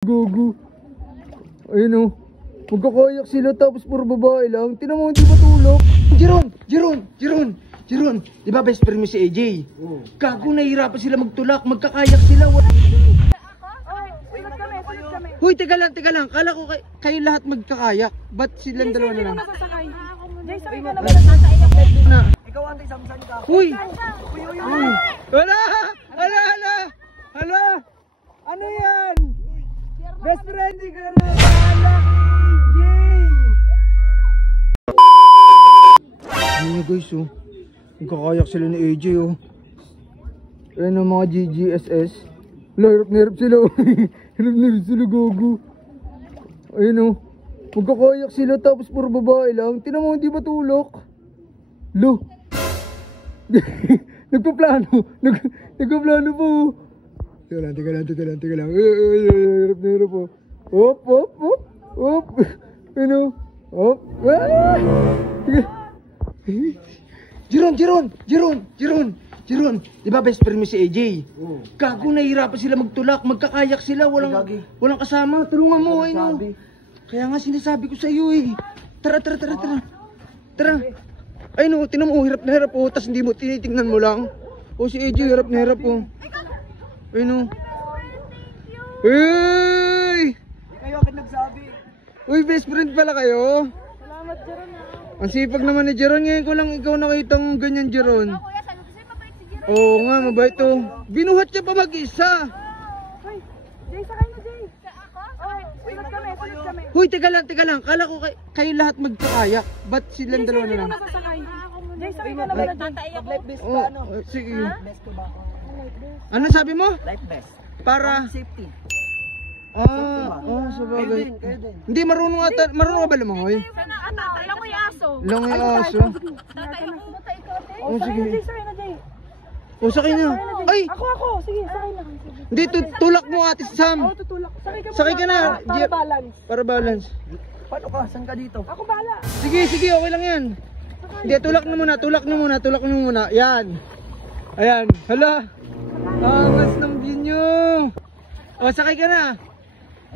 Gogo. Ayun o. Magkakayak sila tapos puro babae lang. Tinan mo, hindi ba tulog? Jeron. Di ba best friend mo si AJ? Gago, nahihirapan sila magtulak. Magkakayak sila. Huy, teka lang. Kala ko kayo lahat magkakayak. Ba't silang dalawa na lang? Jay, sakay ka na ba na? Ikaw ang samsan ka. Huy! Hala! Ano yan? Best friend, di ka na bahala kay AJ! Ayun guys oh. Nagkakayak sila ni AJ oh. Ayun ang mga GGSS. Hirap sila oh. Hirap sila gogo. Ayun oh. Magkakayak sila tapos puro babae lang. Tinan mo, hindi ba tulok? Lo. Nagpaplano po. Teka lang. Hirap po. Hop. Ano? Hop. Jeron. Di ba best friend mo si AJ? Gago, nahihirapan sila magtulak. Magkakayak sila. Walang kasama. Tulungan mo. Ayun. Kaya nga sinasabi ko sa iyo eh. Tara. Ay no, tinan mo, hirap na hirap oh. Tapos hindi mo, tinitingnan mo lang. O si AJ, hirap na hirap oh. Ay no. Hey! Kayo agad nagsabi. Uy, best friend pala kayo. Salamat, Jeron. Ang sipag naman ni Jeron. Ngayon ko lang ikaw nakitang ganyan, Jeron. Kuya, sabi ko sa'yo, mabait si Jeron. Oo nga, mabait to. Binuhat niya pa mag-isa. Hoy, Jay, sakay na, Jay. Ako? Sunod kami. Huy, teka lang. Kala ko kayo lahat magkakayak. Ba't silang dalawa na lang? Jay, sakay ka na ba na? Tatay ako. Life vest Oo, ba ano? sige. Vest ko ba ako? Ano sabi mo? Life vest. Para? Safety. Sabagay. Kayo din. Hindi, marunong ka ba lumangoy? Langoy aso. Langoy aso. Tatay ako. Oh, sige. Jay, sakay na, Jay. O, sakay na. Ay! Ako. Sige, sakay na. Hindi, tulak mo Ate Sam. Tutulak. Sakay ka na. Para balance. Para balance. Paano ka? Saan ka dito? Ako bala. Sige, okay lang yan. Hindi, tulak nyo muna. Yan. Ayan. Hala. Angas ng view nyo. O, sakay ka na.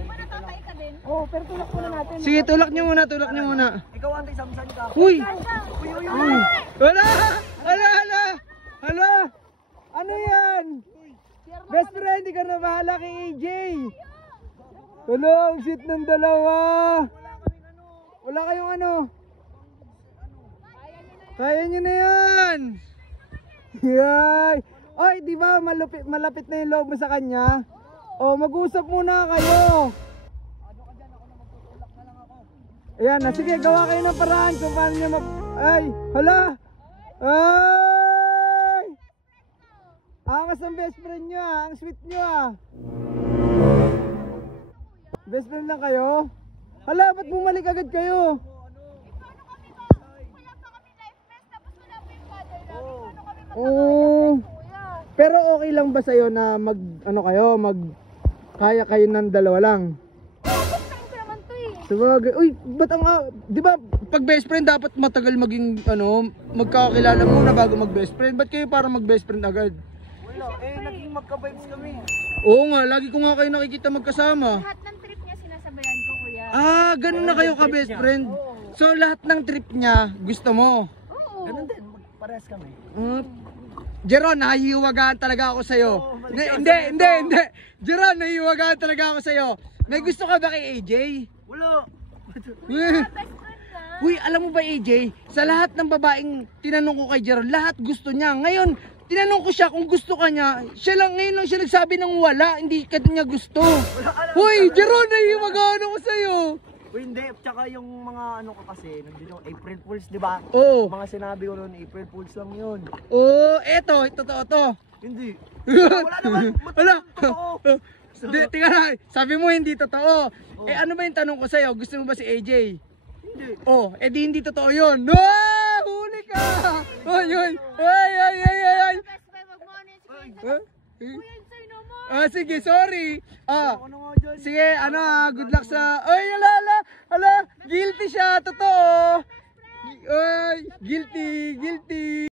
Tatay ka din. Oo, pero tulak muna natin. Sige, tulak nyo muna. Ikaw ang samsan ka. Uy! Uy. Hala! Ano yan? Best friend, di ka na bahala kay AJ. Hala, ang shit ng dalawa. Wala kayong ano? Kaya nyo na yan. Yay! Ay, di ba malapit na yung loob mo sa kanya? O, mag-usap muna kayo. Ayan na, sige, gawa kayo ng paraan kung paano nyo Ay, hala! Ay! Angas ang best friend nyo ah, ang sweet nyo ah. Best friend lang kayo? Hala, ba't bumalik agad kayo? Oo. Pero okay lang ba sa'yo na kaya kayo ng dalawa lang? Sabagay, uy, ba't di ba, pag best friend dapat matagal maging, magkakakilala muna bago mag best friend. Ba't kayo parang mag best friend agad? Wala, naging magka-vibes kami. Oo nga, lagi ko nga kayo nakikita magkasama. Lahat ng trip niya sinasabayan ko, kuya. Ganun na kayo ka best friend. So lahat ng trip niya, gusto mo? Oo. Ganun din, parehas kami. Jeron, nahihiwagaan talaga ako sa'yo. Hindi. Jeron, nahihiwagaan talaga ako sa'yo. May gusto ka ba kay AJ? Wala. Uy, alam mo ba AJ? Sa lahat ng babaeng tinanong ko kay Jeron, lahat gusto niya. Ngayon, tinanong ko siya kung gusto ka niya. Ngayon lang siya nagsabi ng wala, hindi ka niya gusto. Uy, Jeron, nahihiwagaan ako sa'yo. Uy, hindi. Tsaka yung mga kasi, nandito, April Fools, di ba? Oo. Mga sinabi ko noon, April Fools lang yun. Oo, totoo to. Hindi. Wala naman. Wala. Totoo. Tingnan lang, sabi mo hindi totoo. Ano ba yung tanong ko sa'yo? Gusto mo ba si AJ? Hindi. Di hindi totoo yun. No! Huli ka! Ay! Sige, sorry. Sige, good luck sa... Ay, ala, guilty siya, totoo. Ay, guilty.